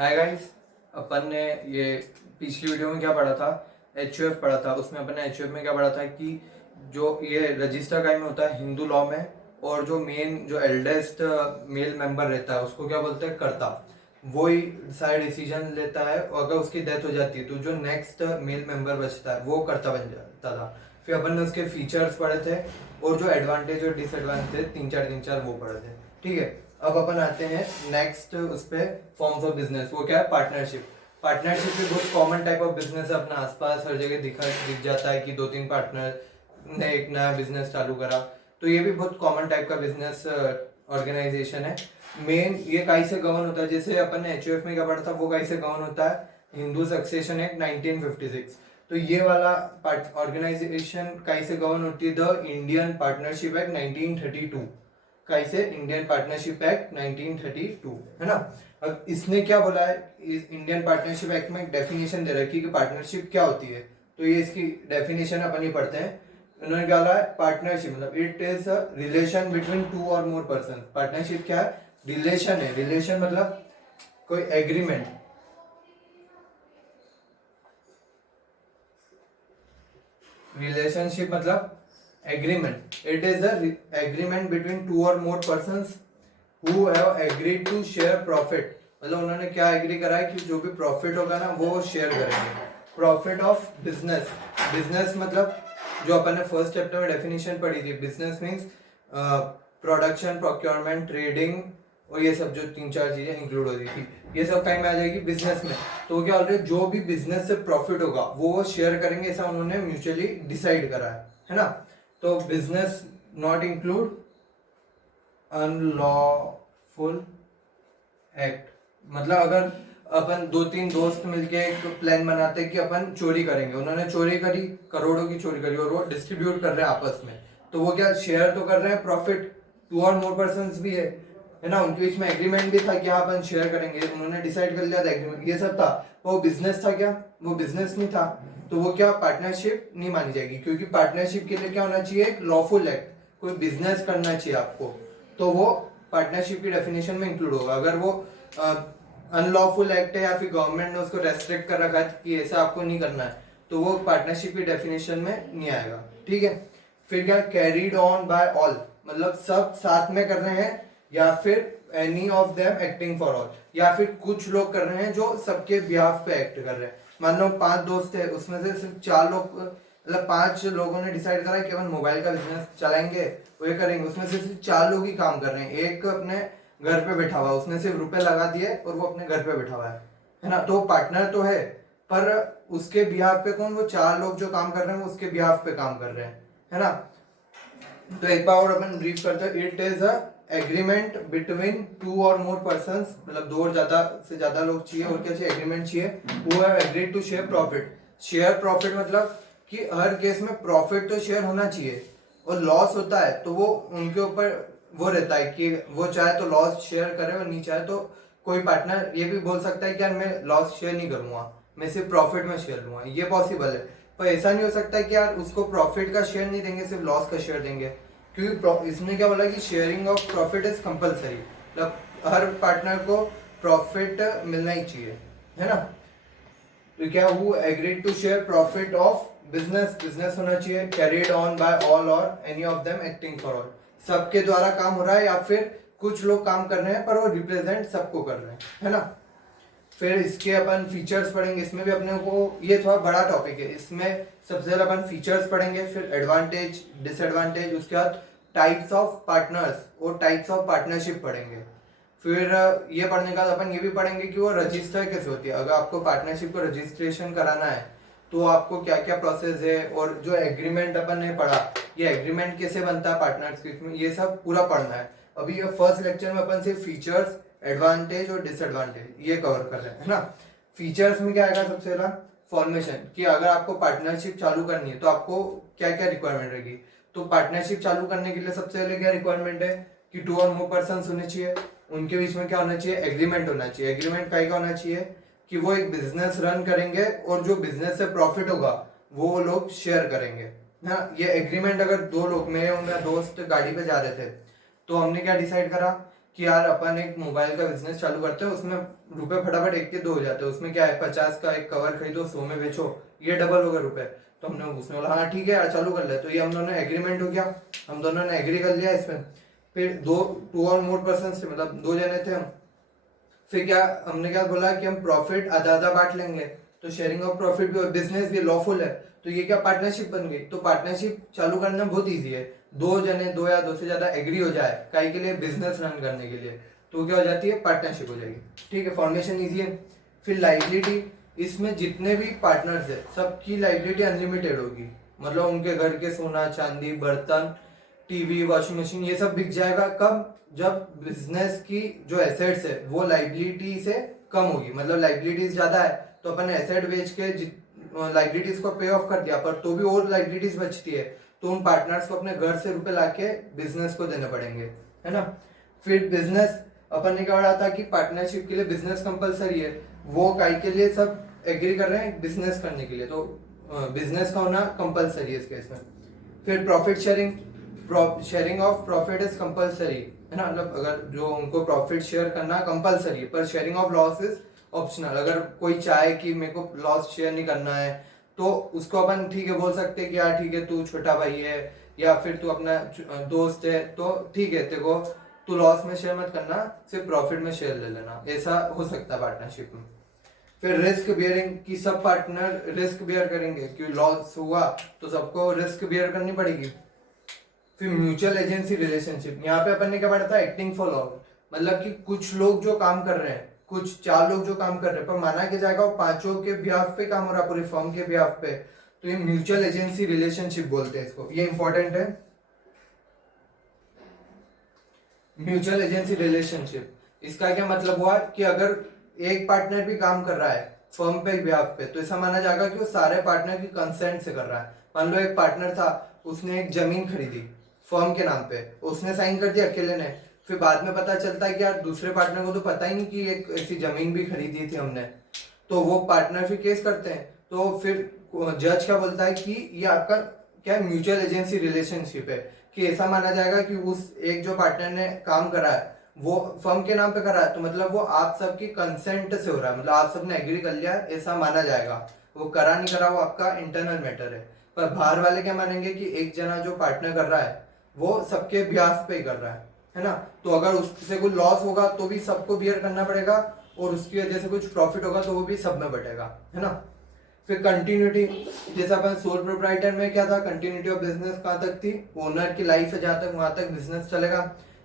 Hi guys. अपन ने ये पिछली वीडियो में क्या पढ़ा था, एचयूएफ पढ़ा था। उसमें अपन ने एचयूएफ में क्या पढ़ा था कि जो ये रजिस्टर कायम होता है हिंदू लॉ में, और जो मेन जो एल्डेस्ट मेल मेंबर रहता है उसको क्या बोलते हैं, कर्ता। वो ही सारे डिसीजन लेता है, और अगर उसकी डेथ हो जाती है तो जो नेक्स्ट मेल मेंबर बचता है वो कर्ता बन जाता था। फिर अपन ने उसके फीचर्स पढ़े थे, और जो एडवांटेज और डिसएडवांटेज तीन चार वो पढ़े थे। ठीक है, अब अपन आते हैं नेक्स्ट उस पे, फॉर्म्स ऑफ बिजनेस। वो क्या है, पार्टनरशिप। पार्टनरशिप भी बहुत कॉमन टाइप ऑफ बिजनेस है, अपने आसपास हर जगह दिख जाता है कि दो तीन पार्टनर ने एक नया बिजनेस चालू करा। तो ये भी बहुत कॉमन टाइप का बिजनेस ऑर्गेनाइजेशन है। मेन ये काई से गवर्न होता है, जैसे अपन ने एचयूएफ में क्या पढ़ा था, वो काई से गवर्न होता है, हिंदू सक्सेशन एक्ट 1956। तो ये वाला ऑर्गेनाइजेशन काई से गवर्न होती है, द इंडियन पार्टनरशिप एक्ट 1932। कैसे, इंडियन पार्टनरशिप एक्ट 1932, है ना। अब इसने क्या बोला है, इस इंडियन पार्टनरशिप एक्ट में एक डेफिनेशन दे रखी है कि पार्टनरशिप क्या होती है। तो ये इसकी डेफिनेशन अपन ही पढ़ते हैं। उन्होंने क्या बोला है, पार्टनरशिप मतलब it is a relation between two और मोर पर्सन। पार्टनरशिप क्या है, रिलेशन है। रिलेशन मतलब कोई एग्रीमेंट। रिलेशनशिप मतलब agreement. It is the agreement between two or more persons who have agreed to share profit. मतलब उन्होंने क्या एग्री करा है कि जो भी प्रॉफिट होगा ना वो शेयर करेंगे। Profit of business. बिजनेस मतलब जो अपन ने फर्स्ट चैप्टर में डेफिनेशन पढ़ी थी, business means production, procurement, trading, और ये सब जो तीन चार चीजें इंक्लूड होती थी, ये सब कहीं में आ जाएगी बिजनेस में। तो क्या बोलते हैं, जो भी बिजनेस से प्रॉफिट होगा वो शेयर करेंगे, ऐसा उन्होंने म्यूचुअली डिसाइड करा है ना। तो business not include unlawful act. मतलब अगर अपन दो तीन दोस्त मिलके एक प्लान बनाते हैं कि अपन चोरी करेंगे, उन्होंने चोरी करी, करोड़ों की चोरी करी, और वो डिस्ट्रीब्यूट कर रहे हैं आपस में, तो वो क्या शेयर तो कर रहे हैं प्रॉफिट। टू और मोर पर्सन भी है ना, उनके बीच में एग्रीमेंट भी था कि हाँ अपन शेयर करेंगे, उन्होंने डिसाइड कर लिया था, एग्रीमेंट ये सब था। वो बिजनेस था क्या, वो बिजनेस नहीं था, तो वो क्या पार्टनरशिप नहीं मानी जाएगी। क्योंकि पार्टनरशिप के लिए क्या होना चाहिए, एक लॉफुल एक्ट, कोई बिजनेस करना चाहिए आपको, तो वो पार्टनरशिप की डेफिनेशन में इंक्लूड होगा। अगर वो अनलॉफुल एक्ट है या फिर गवर्नमेंट ने उसको रेस्ट्रिक्ट कर रखा है कि ऐसा आपको नहीं करना है, तो वो पार्टनरशिप की डेफिनेशन में नहीं आएगा। ठीक है, फिर क्या, कैरीड ऑन बाय ऑल, मतलब सब साथ में कर रहे हैं, या फिर any of them acting for all, या फिर कुछ लोग कर रहे हैं जो सबके बिहाफ पे एक्ट कर रहे हैं। मान लो 5 दोस्त है, उसमें से सिर्फ 4 लोग, मतलब 5 लोगों ने डिसाइड करा कि अपन मोबाइल का बिजनेस चलाएंगे, वो ये करेंगे, उसमें से सिर्फ 4 लोग ही काम कर रहे हैं। एक अपने घर पे बैठा हुआ, उसने सिर्फ रुपए लगा दिए और वो अपने घर पे बैठा हुआ है ना। तो पार्टनर तो है, पर उसके बिहाफ पे कौन, वो 4 लोग जो काम कर रहे हैं वो उसके बिहाफ पे काम कर रहे हैं, है ना। तो एक बार और अपन ब्रीफ करते हैं, it is a agreement between two और मोर पर्संस, मतलब 2 और ज्यादा से ज्यादा लोग चाहिए, और क्या चाहिए, एग्रीमेंट चाहिए। Who have agreed to share profit. Share profit मतलब कि हर केस में प्रॉफिट तो शेयर होना चाहिए, और लॉस होता है तो वो उनके ऊपर वो रहता है कि वो चाहे तो लॉस शेयर करे, और नहीं चाहे तो कोई पार्टनर ये भी बोल सकता है कि यार मैं लॉस शेयर नहीं करूंगा, मैं सिर्फ प्रॉफिट में शेयर लूंगा, ये पॉसिबल है। पर ऐसा नहीं हो सकता कि यार उसको प्रॉफिट का शेयर नहीं देंगे, सिर्फ लॉस का शेयर देंगे। क्योंकि इसने क्या बोला कि sharing of profit is compulsory, मतलब हर पार्टनर को प्रॉफिट मिलना ही चाहिए, है ना। तो क्या, who agreed to share profit of business, business होना चाहिए, carried on by all or any of them acting for all, सबके द्वारा काम हो रहा है, या फिर कुछ लोग काम कर रहे हैं पर वो रिप्रेजेंट सबको कर रहे हैं, है ना। फिर इसके अपन फीचर्स पढ़ेंगे, इसमें भी अपने को ये थोड़ा बड़ा टॉपिक है, इसमें सबसे पहले अपन फीचर्स पढ़ेंगे, फिर एडवांटेज, डिसएडवांटेज, उसके बाद टाइप्स ऑफ पार्टनर्स और टाइप्स ऑफ पार्टनरशिप पढ़ेंगे। फिर ये पढ़ने के बाद अपन ये भी पढ़ेंगे कि वो रजिस्टर कैसे होती है। अगर आपको पार्टनरशिप को रजिस्ट्रेशन कराना है तो आपको क्या क्या प्रोसेस है, और जो एग्रीमेंट अपन ने पढ़ा, ये एग्रीमेंट कैसे बनता है पार्टनरशिप में, ये सब पूरा पढ़ना है। अभी ये फर्स्ट लेक्चर में अपन सिर्फ फीचर्स, एडवांटेज और डिसएडवांटेज ये कवर कर रहे हैं, है ना। फीचर्स में क्या आएगा, सबसे पहला फॉर्मेशन, कि अगर आपको पार्टनरशिप चालू करनी है तो आपको क्या क्या रिक्वायरमेंट रहेगी। तो पार्टनरशिप चालू करने के लिए सबसे पहले क्या रिक्वायरमेंट है कि 2 और मोर पर्सन होने चाहिए, उनके बीच में क्या होना चाहिए, एग्रीमेंट होना चाहिए। एग्रीमेंट का होना चाहिए कि वो एक बिजनेस रन करेंगे, और जो बिजनेस से प्रॉफिट होगा वो लोग शेयर करेंगे, है। ये एग्रीमेंट अगर 2 लोग, मैं और मेरा दोस्त गाड़ी पे जा रहे थे, तो हमने क्या डिसाइड करा कि यार अपन एक मोबाइल का बिजनेस चालू करते हैं, उसमें रुपए फटाफट एक के दो हो जाते हैं, उसमें क्या है 50 का एक कवर खरीदो 100 में बेचो, ये डबल हो गए रुपए। तो हमने उसने बोला हाँ ठीक है यार चालू कर ले, तो ये हम दोनों ने एग्रीमेंट हो गया, हम दोनों ने एग्री कर लिया इसमें। फिर टू और मोर पर्सन थे, मतलब 2 जने थे हम। फिर क्या हमने क्या बोला कि हम प्रॉफिट आधा आधा बांट लेंगे, तो शेयरिंग ऑफ प्रॉफिट भी और बिजनेस भी लॉफुल है, तो ये क्या पार्टनरशिप बन गई। तो पार्टनरशिप चालू करना बहुत इजी है, 2 जने 2 या 2 से ज्यादा एग्री हो जाए काई के लिए, बिजनेस रन करने के लिए, तो क्या हो जाती है पार्टनरशिप हो जाएगी। ठीक है, फॉर्मेशन इजी है। फिर लाइबिलिटी, इसमें जितने भी पार्टनर्स है सबकी लाइबिलिटी अनलिमिटेड होगी, मतलब उनके घर के सोना चांदी बर्तन टीवी वॉशिंग मशीन ये सब बिक जाएगा। कब? जब बिजनेस की जो एसेट्स है वो लाइबिलिटी से कम होगी, मतलब लाइबिलिटीज ज्यादा है तो अपन एसेट बेच के लाइबिलिटीज को पे ऑफ कर दिया, पर तो भी और लाइबिलिटीज बचती है, तो उन पार्टनर्स को अपने घर से रुपए लाके बिजनेस को देने पड़ेंगे, है ना। फिर बिजनेस अपन ने क्या पढ़ा था कि पार्टनरशिप के लिए बिजनेस कंपलसरी है, वो काई के लिए सब एग्री कर रहे हैं बिजनेस करने के लिए, तो बिजनेस का होना कंपलसरी है इस केस में। फिर profit sharing, sharing of profit is compulsory, है ना, मतलब अगर जो उनको प्रॉफिट शेयर करना कंपलसरी है, पर sharing of loss is optional. अगर कोई चाहे कि मेरे को लॉस शेयर नहीं करना है तो उसको अपन ठीक है बोल सकते हैं कि यार ठीक है तू छोटा भाई है या फिर तू अपना दोस्त है तो ठीक है तेरे को तू लॉस में शेयर मत करना, सिर्फ प्रॉफिट में शेयर ले लेना, ऐसा हो सकता है पार्टनरशिप में। फिर रिस्क बियरिंग की सब पार्टनर रिस्क बियर करेंगे, क्योंकि लॉस हुआ तो सबको रिस्क बियर करनी पड़ेगी। फिर म्यूचुअल एजेंसी रिलेशनशिप, यहाँ पे अपन ने क्या पढ़ा था एक्टिंग फॉर लॉन्ग, मतलब कि कुछ लोग जो काम कर रहे हैं, कुछ 4 लोग जो काम कर रहे हैं, पर माना के जाएगा वो 5 के बिहाफ पे काम हो रहा है, पूरी फर्म के बिहाफ पे, तो ये म्यूचुअल एजेंसी रिलेशनशिप बोलते हैं इसको, ये इंपॉर्टेंट है। म्यूचुअल एजेंसी रिलेशनशिप, इसका क्या मतलब हुआ कि अगर एक पार्टनर भी काम कर रहा है फर्म पे बिहाफ पे, तो ऐसा माना जाएगा कि वो सारे पार्टनर की कंसेंट से कर रहा है। मान लो एक पार्टनर था, उसने एक जमीन खरीदी फर्म के नाम पे, उसने साइन कर दिया अकेले ने, फिर बाद में पता चलता है कि यार दूसरे पार्टनर को तो पता ही नहीं कि एक ऐसी जमीन भी खरीदी थी हमने, तो वो पार्टनर फिर केस करते हैं, तो फिर जज क्या बोलता है कि ये आपका क्या म्यूचुअल एजेंसी रिलेशनशिप है, कि ऐसा माना जाएगा कि उस एक जो पार्टनर ने काम करा है वो फर्म के नाम पे करा है, तो मतलब वो आप सबकी कंसेंट से हो रहा है, मतलब आप सबने एग्री कर लिया है, ऐसा माना जाएगा। वो करा नहीं करा वो आपका इंटरनल मैटर है। पर बाहर वाले क्या मानेंगे कि एक जना जो पार्टनर कर रहा है वो सबके ब्याज पे ही कर रहा है ना, तो अगर उससे कोई लॉस होगा तो भी सबको बियर करना पड़ेगा, और उसकी वजह से कुछ प्रॉफिट होगा तो वो भी सब में बटेगा, है ना। फिर कंटिन्यूटी, जैसे अपन सोल प्रोप्राइटर में क्या था, कंटिन्यूटी ऑफ बिजनेस कहाँ तक थी, ओनर की लाइफ है जहाँ तक वहां तक बिजनेस चलेगा।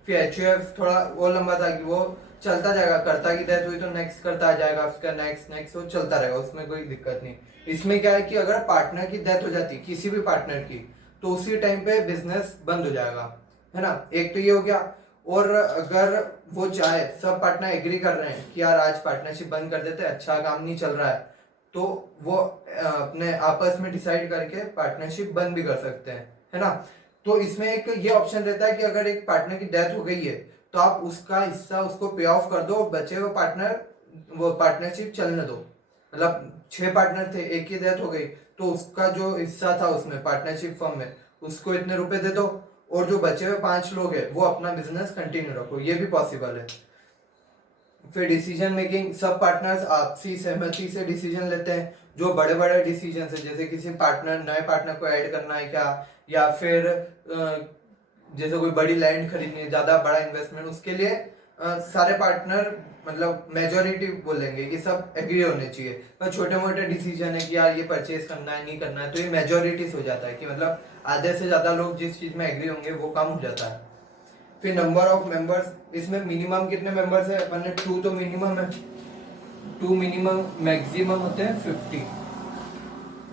फिर एचयूएफ थोड़ा वो लंबा था कि वो चलता जाएगा, कर्ता की डेथ हुई तो नेक्स्ट करता आ जाएगा, उसका नेक्स्ट नेक्स्ट वो चलता रहेगा, उसमें कोई दिक्कत नहीं। इसमें क्या है कि अगर पार्टनर की डेथ हो जाती किसी भी पार्टनर की, तो उसी टाइम पे बिजनेस बंद हो जाएगा, है ना, एक तो ये हो गया। और अगर वो चाहे, सब पार्टनर एग्री कर रहे हैं कि यार आज पार्टनरशिप बंद कर देते, अच्छा काम नहीं चल रहा है, तो वो अपने आपस में डिसाइड करके पार्टनरशिप बंद भी कर सकते हैं, है ना। तो इसमें एक ये ऑप्शन रहता है कि अगर एक पार्टनर की डेथ हो गई है तो आप उसका हिस्सा उसको पे ऑफ कर दो, और बचे हुए पार्टनर वो पार्टनरशिप चलने दो। मतलब 6 पार्टनर थे, एक की डेथ हो गई तो उसका जो हिस्सा था उसमें पार्टनरशिप फर्म में उसको इतने रुपए दे दो, और जो बचे हुए 5 लोग हैं वो अपना बिजनेस कंटिन्यू रखो, ये भी पॉसिबल है। फिर डिसीजन मेकिंग, सब पार्टनर्स आपसी सहमति से डिसीजन लेते हैं, जो बड़े बड़े डिसीजन है, जैसे किसी पार्टनर नए पार्टनर को ऐड करना है क्या, या फिर जैसे कोई बड़ी लैंड खरीदनी है, ज्यादा बड़ा इन्वेस्टमेंट, उसके लिए सारे पार्टनर मतलब मेजोरिटी बोलेंगे कि सब एग्री होने चाहिए। पर छोटे मोटे डिसीजन है कि यार ये परचेज करना है नहीं करना है, तो ये मेजोरिटी हो जाता है कि मतलब आधे से ज्यादा लोग जिस चीज में एग्री होंगे वो काम हो जाता है। फिर नंबर ऑफ मेंबर्स, इसमें मिनिमम कितने मेंबर्स है, अपन ने 2 तो मिनिमम है, 2 मिनिमम, मैक्सिमम होते हैं 50,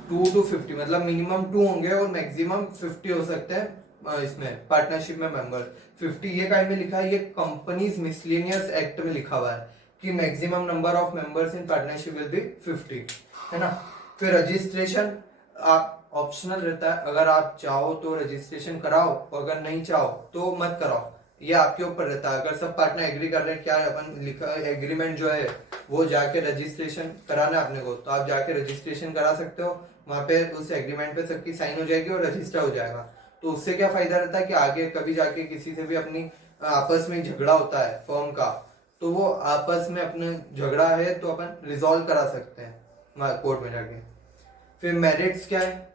2 to 50, मतलब मिनिमम 2 होंगे और मैक्सिमम 50 हो सकते हैं इसमें पार्टनरशिप में मेंबर। 50 ये काय में लिखा है, ये कंपनीज मिसलेनियस एक्ट में लिखा हुआ है कि maximum number of members in partnership will be 50, है ना। फिर रजिस्ट्रेशन आप ऑप्शनल रहता है, अगर आप चाहो तो रजिस्ट्रेशन कराओ, अगर नहीं चाहो तो मत कराओ, ये आपके ऊपर रहता है। अगर सब पार्टनर एग्री कर रहे हैं, क्या अपन लिखा एग्रीमेंट जो है वो जाके रजिस्ट्रेशन कराना है अपने को, तो आप जाके रजिस्ट्रेशन करा सकते हो, वहां पे उस एग्रीमेंट पे सबकी साइन हो जाएगी और रजिस्टर हो जाएगा। तो उससे क्या फायदा रहता है कि आगे कभी जाके किसी से भी अपनी आपस में झगड़ा होता है फर्म का, तो वो आपस में अपने झगड़ा है तो अपन रिजॉल्व करा सकते हैं कोर्ट में जाके। फिर मेरिट्स क्या है,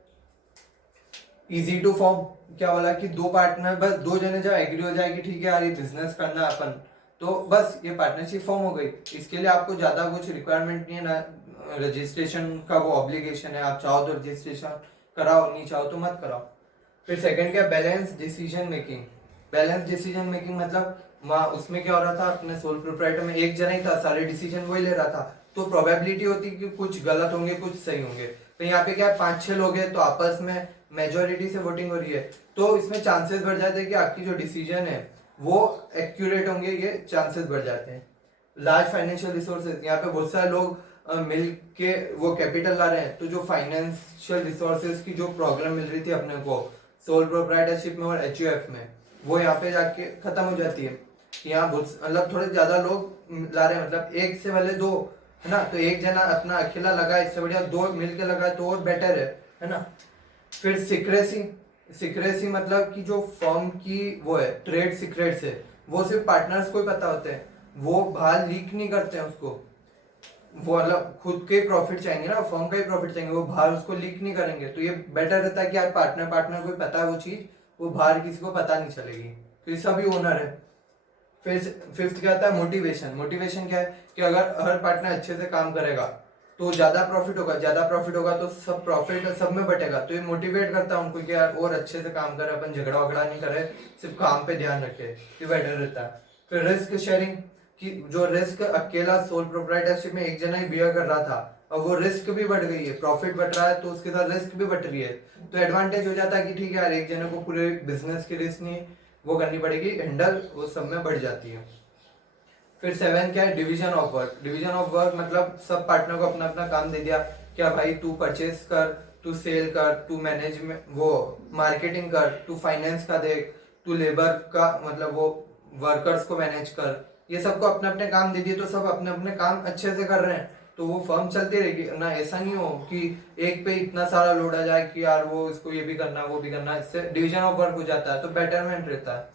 इजी टू फॉर्म, क्या बोला कि दो पार्टनर, बस दो जने जब एग्री हो जाए कि ठीक है यार ये बिजनेस करना है अपन, तो बस ये पार्टनरशिप फॉर्म हो गई। इसके लिए आपको ज्यादा कुछ रिक्वायरमेंट नहीं है ना, रजिस्ट्रेशन का वो ऑब्लिगेशन है, आप चाहो तो रजिस्ट्रेशन कराओ, नहीं चाहो तो मत कराओ। फिर सेकंड क्या, balance decision making. Balance decision making मतलब वहाँ उसमें क्या हो रहा था, अपने सोल प्रोप्राइटर में एक जना ही था, सारे डिसीजन वही ले रहा था, तो प्रोबेबिलिटी होती कि कुछ गलत होंगे कुछ सही होंगे। तो यहाँ पे क्या है, 5-6 लोग हैं तो आपस में मेजोरिटी से वोटिंग हो रही है, तो इसमें चांसेस बढ़ जाते हैं कि आपकी जो डिसीजन है वो एक्यूरेट होंगे, ये चांसेस बढ़ जाते हैं। लार्ज फाइनेंशियल रिसोर्सेज, यहाँ पे बहुत सारे लोग मिल के वो कैपिटल ला रहे हैं, तो जो फाइनेंशियल रिसोर्सेज की जो प्रॉब्लम मिल रही थी अपने को सोल प्रोप्राइटरशिप में और एचयूएफ में, वो यहाँ पे जाके खत्म हो जाती है। यहाँ मतलब थोड़े ज्यादा लोग ला रहे हैं, मतलब एक से पहले दो है ना, तो एक जना अपना अकेला लगा, इससे बढ़िया दो मिलके लगा तो और बेटर है ना। फिर सिक्रेसी, सिक्रेसी मतलब कि जो फर्म की वो है ट्रेड सीक्रेट्स है, वो सिर्फ पार्टनर्स को ही पता होते हैं, वो बाहर लीक नहीं करते हैं उसको, वो मतलब खुद के प्रॉफिट चाहेंगे ना, फर्म का ही प्रॉफिट चाहेंगे, वो बाहर उसको लीक नहीं करेंगे। तो ये बेटर रहता है कि यार पार्टनर पार्टनर को पता है वो चीज, वो बाहर किसी को पता नहीं चलेगी, तो ये सभी ओनर है। फिर फिफ्थ क्या आता है, मोटिवेशन। मोटिवेशन क्या है कि अगर हर पार्टनर अच्छे से काम करेगा तो ज्यादा प्रॉफिट होगा, ज्यादा प्रॉफिट होगा तो सब प्रॉफिट सब में बटेगा, तो ये मोटिवेट करता है उनको कि यार और अच्छे से काम करे, अपन झगड़ा वगड़ा नहीं करे, सिर्फ काम पे ध्यान रखे, ये बेटर रहता है। फिर रिस्क शेयरिंग, कि जो रिस्क अकेला सोल प्रोप्राइटरशिप में एक जना ही बियर कर रहा था, अब वो रिस्क भी बढ़ गई है, प्रॉफिट बढ़ रहा है तो उसके साथ रिस्क भी बढ़ रही है, तो एडवांटेज हो जाता है कि ठीक है यार एक जने को पूरे बिजनेस की रिस्क नहीं वो करनी पड़ेगी, हैंडल वो सब में बढ़ जाती है। फिर 7 क्या है, division of work. Division of work मतलब सब पार्टनर को अपना अपना काम दे दिया, क्या भाई तू परचेस कर, तू सेल कर, तू मैनेजमेंट वो मार्केटिंग कर, तू फाइनेंस का देख, तू लेबर का मतलब वो वर्कर्स को मैनेज कर, ये सबको अपने अपने काम दे दिए, तो सब अपने अपने काम अच्छे से कर रहे हैं, तो वो फर्म चलती रहेगी ना। ऐसा नहीं हो कि एक पे इतना सारा लोड आ जाए कि यार वो इसको ये भी करना वो भी करना, इससे डिवीजन ऑफ वर्क हो जाता है, तो बेटरमेंट रहता है।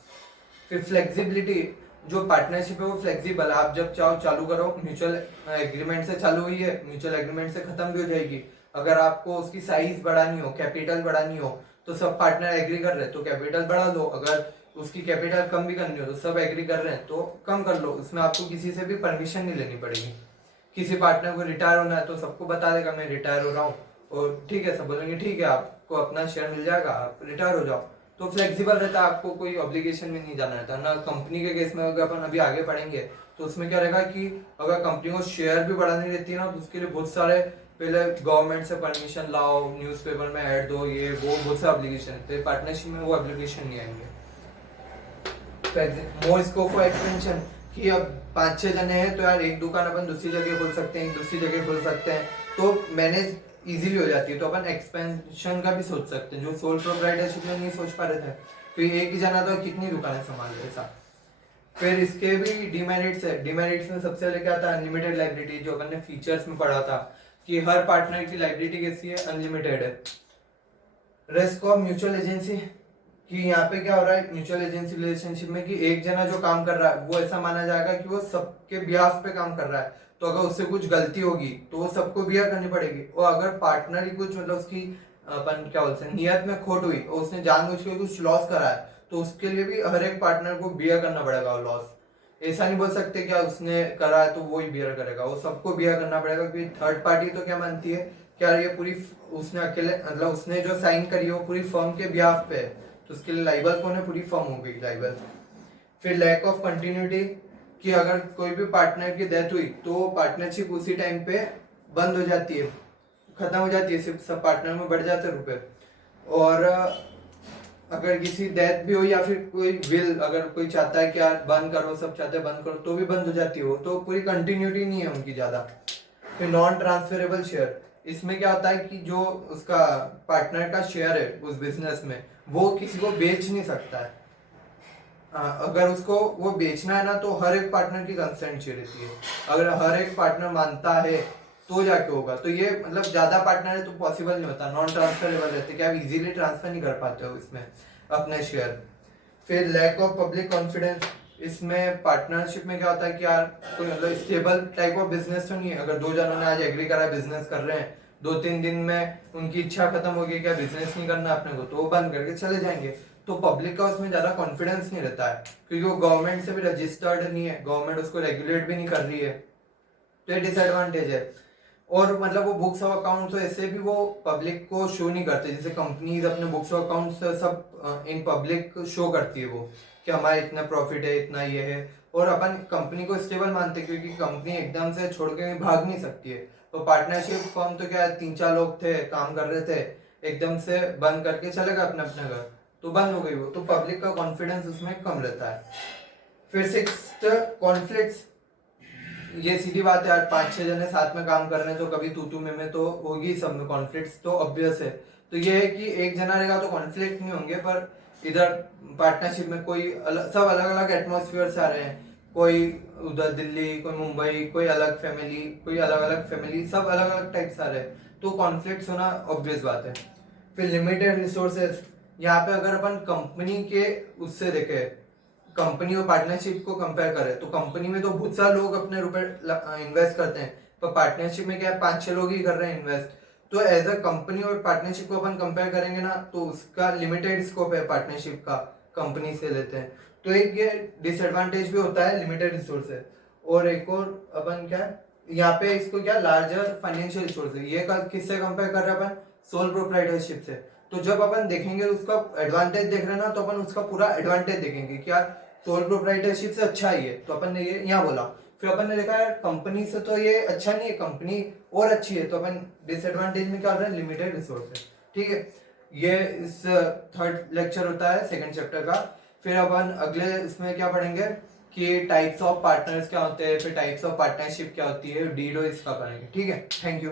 फिर फ्लेक्सिबिलिटी, जो पार्टनरशिप है वो फ्लेक्सिबल, आप जब चाहो चालू करो, म्यूचुअल एग्रीमेंट से चालू हुई है, म्यूचुअल एग्रीमेंट से खत्म भी हो जाएगी। अगर आपको उसकी साइज बढ़ानी हो, कैपिटल बढ़ानी हो, तो सब पार्टनर एग्री कर रहे हैं तो कैपिटल बढ़ा लो, अगर उसकी कैपिटल कम भी करनी हो तो सब एग्री कर रहे हैं तो कम कर लो, उसमें आपको किसी से भी परमिशन नहीं लेनी पड़ेगी। किसी पार्टनर को रिटायर होना है तो सबको बता देगा मैं रिटायर हो रहा हूँ, और ठीक है सब बोलेंगे ठीक है आपको अपना शेयर मिल जाएगा, आप रिटायर हो जाओ, तो फ्लेक्सिबल रहता है, आपको कोई ऑब्लिगेशन में नहीं जाना रहता ना। कंपनी के केस में अगर अपन अभी आगे पढ़ेंगे तो उसमें क्या रहेगा कि अगर कंपनी को शेयर भी बढ़ानी रहती है ना, तो उसके लिए बहुत सारे पहले गवर्नमेंट से परमिशन लाओ, न्यूज़पेपर में ऐड दो, ये वो बहुत से ऑब्लिगेशन रहते हैं, पार्टनरशिप में वो ऑब्लिगेशन नहीं आएंगे। मोर स्कोप फॉर एक्सपेंशन, कि अब 5-6 जने हैं तो यार एक दुकान अपन दूसरी जगह खोल सकते हैं, एक दूसरी जगह खोल सकते हैं, तो मैनेज इजीली हो जाती है, तो अपन एक्सपेंशन का भी सोच सकते हैं, जो सोल प्रोप्राइटरशिप में नहीं सोच पा रहे थे, तो एक ही जना तो कितनी दुकानें संभाल रहे ऐसा। फिर इसके भी डिमेरिट्स है। डिमेरिट्स में सबसे पहले क्या था, अनलिमिटेड लाइबिलिटी, जो अपन ने फीचर्स में पढ़ा था कि हर पार्टनर की लाइबिलिटी कैसी है, अनलिमिटेड है। रिस्क ऑफ म्यूचुअल एजेंसी, कि यहाँ पे क्या हो रहा है म्यूचुअल एजेंसी रिलेशनशिप में, कि एक जना जो काम कर रहा है वो ऐसा माना जाएगा कि वो सबके बिहाफ पे काम कर रहा है, तो अगर उससे कुछ गलती होगी तो वो सबको बियर करनी पड़ेगी, और अगर पार्टनर ही कुछ मतलब उसकी अपन क्या बोलते हैं नियत में खोट हुई और उसने जानबूझ के कुछ लॉस करा है, तो उसके लिए भी हर एक पार्टनर को बियर करना पड़ेगा वो लॉस। ऐसा नहीं बोल सकते क्या उसने करा है तो वो ही बियर करेगा, वो सबको बियर करना पड़ेगा, क्योंकि थर्ड पार्टी तो क्या मानती है क्या ये पूरी उसने अकेले मतलब उसने जो साइन करी है वो पूरी फर्म के बिहाफ पे है, तो उसके लिए लाइबल कौन है, पूरी फर्म हो गई लाइबल। फिर लैक ऑफ कंटिन्यूटी, कि अगर कोई भी पार्टनर की डेथ हुई तो पार्टनरशिप उसी टाइम पे बंद हो जाती है, खत्म हो जाती है, सिर्फ सब पार्टनर में बढ़ जाते हैं रुपए। और अगर किसी डेथ भी हो या फिर कोई विल अगर कोई चाहता है कि यार बंद करो, सब चाहते हैं बंद करो, तो भी बंद हो जाती है वो, तो पूरी कंटिन्यूटी नहीं है उनकी ज्यादा। फिर नॉन ट्रांसफरेबल शेयर, इसमें क्या होता है कि जो उसका पार्टनर का शेयर है उस बिजनेस में वो किसी को बेच नहीं सकता है, अगर उसको वो बेचना है ना तो हर एक पार्टनर की कंसेंट चाहिए रहती है, अगर हर एक पार्टनर मानता है तो जाके होगा, तो ये मतलब ज्यादा पार्टनर है तो पॉसिबल नहीं होता, नॉन ट्रांसफरेबल रहते कि आप इजीली ट्रांसफर नहीं कर पाते हो इसमें अपने शेयर। फिर लैक ऑफ पब्लिक कॉन्फिडेंस, इसमें पार्टनरशिप में क्या होता है कि यार कोई मतलब स्टेबल टाइप ऑफ बिजनेस तो नहीं है। अगर 2 जनों ने आज एग्री करा बिजनेस कर रहे हैं, 2-3 दिन में उनकी इच्छा खत्म हो गई क्या बिजनेस नहीं करना अपने को, तो वो बंद करके चले जाएंगे। तो पब्लिक का उसमें ज्यादा कॉन्फिडेंस नहीं रहता है, क्योंकि वो गवर्नमेंट से भी रजिस्टर्ड नहीं है, गवर्नमेंट उसको रेगुलेट भी नहीं कर रही है। तो ये डिसएडवांटेज है। और मतलब वो बुक्स ऑफ अकाउंट्स ऐसे भी वो पब्लिक को शो नहीं करते, जैसे कंपनीज अपने बुक्स ऑफ अकाउंट्स सब इन पब्लिक शो करती है वो कि हमारा इतना प्रॉफिट है, इतना ये है। और अपन कंपनी को स्टेबल मानते हैं, क्योंकि कंपनी एकदम से छोड़ के भाग नहीं सकती है। तो पार्टनरशिप फर्म तो क्या है, 3-4 लोग थे काम कर रहे थे, एकदम से बंद करके चले गए अपने अपने घर, तो बंद हो गई वो, तो पब्लिक का कॉन्फिडेंस उसमें कम रहता है। फिर 6th, कॉन्फ्लिक्ट्स। ये सीधी बात है यार, 5-6 जने साथ में काम कर रहे हैं तो कभी तू में तो होगी सब में कॉन्फ्लिक्ट्स, तो ऑब्वियस है। तो ये है कि एक जना रहेगा तो कॉन्फ्लिक्ट नहीं होंगे, पर इधर पार्टनरशिप में कोई सब अलग अलग एटमोसफियर से आ रहे हैं, कोई उधर दिल्ली, कोई मुंबई, कोई अलग फैमिली, कोई अलग अलग फैमिली, सब अलग अलग टाइप से आ रहे हैं, तो कॉन्फ्लिक्ट्स होना ऑब्वियस बात है। फिर लिमिटेड रिसोर्सेज। यहाँ पे अगर अपन कंपनी के उससे देखे, कंपनी और पार्टनरशिप को कंपेयर करें, तो कंपनी में तो बहुत सारे लोग अपने रुपए इन्वेस्ट करते हैं, पर पार्टनरशिप में क्या है, 5-6 लोग ही कर रहे हैं इन्वेस्ट। तो एज अ कंपनी और पार्टनरशिप को अपन कंपेयर करेंगे ना, तो उसका लिमिटेड स्कोप है पार्टनरशिप का, कंपनी से लेते हैं। तो एक ये डिसएडवांटेज भी होता है लिमिटेड रिसोर्सेज। और एक और अपन क्या है यहाँ पे, इसको क्या लार्जर फाइनेंशियल रिसोर्सेज, ये किससे कंपेयर कर रहे हैं अपन, सोल प्रोप्राइटरशिप से। तो जब अपन देखेंगे उसका एडवांटेज देख रहे हैं ना, तो अपन उसका पूरा एडवांटेज देखेंगे कि यार सोल प्रोप्राइटरशिप से अच्छा ही है, तो अपन ने ये यहाँ बोला। फिर अपन ने देखा यार कंपनी से तो ये अच्छा नहीं है, कंपनी और अच्छी है, तो अपन डिसएडवांटेज में क्या हो रहा है, लिमिटेड रिसोर्स है। ठीक है, ये इस 3rd लेक्चर होता है 2nd चैप्टर का। फिर अपन अगले इसमें क्या पढ़ेंगे कि टाइप्स ऑफ पार्टनर्स क्या होते हैं, फिर टाइप्स ऑफ पार्टनरशिप क्या होती है, डीडो इसका पढ़ेंगे। ठीक है, थैंक यू।